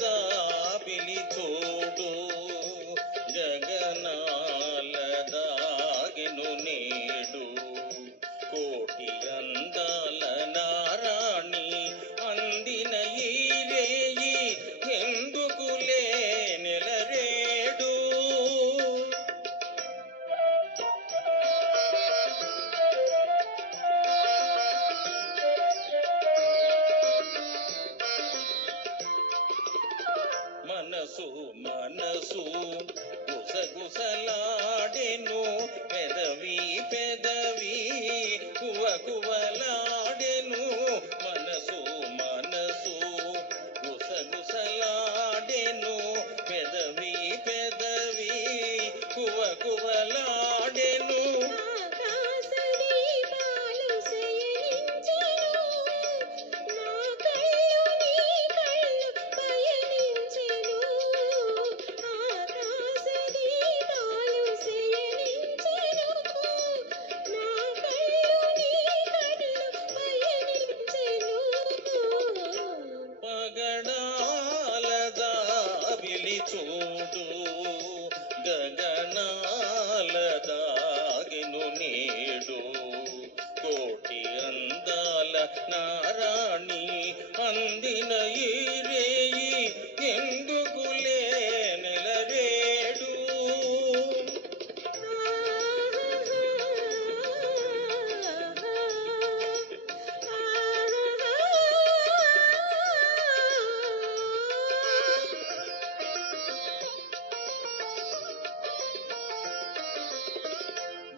జాబిలి చూడు గగనాల దాగెను నేడు కోటి అందాల నారాణి అందిన ఈ రేయి ఎందుకులే నెలరేడు మనసు మనసు గుసగుసలాడెను పెదవి పెదవి కువకువలాడెను మనసు మనసు గుసగుసలాడెను పెదవి పెదవి కువకువలాడెను చూడు గగనాల దాగెను నేడు కోటి అందాల నారాణి అందిన ఈ రేయి ఎందుకులే నెలరేడు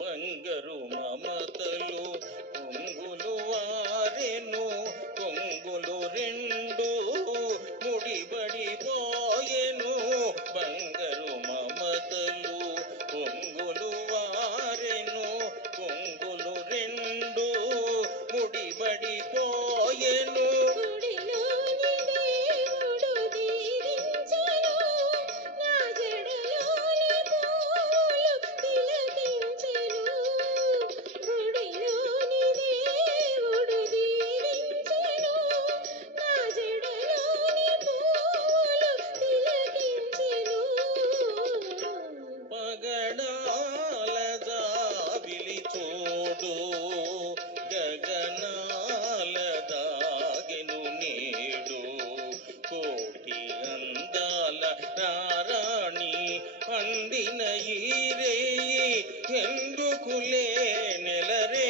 బంగరు మమతలు పొంగులు వారెను పొంగులు రెండు ముడిబడిపోయెను బంగరు మమతలు పొంగులు వారెను పొంగులు రెండు ముడిబడిపోయెను గగనాల జాబిలి చూడు గగనాల దాగెను నేడు కోటి అందాల నారాణి అందిన ఈ రేయి ఎందుకులే నెలరే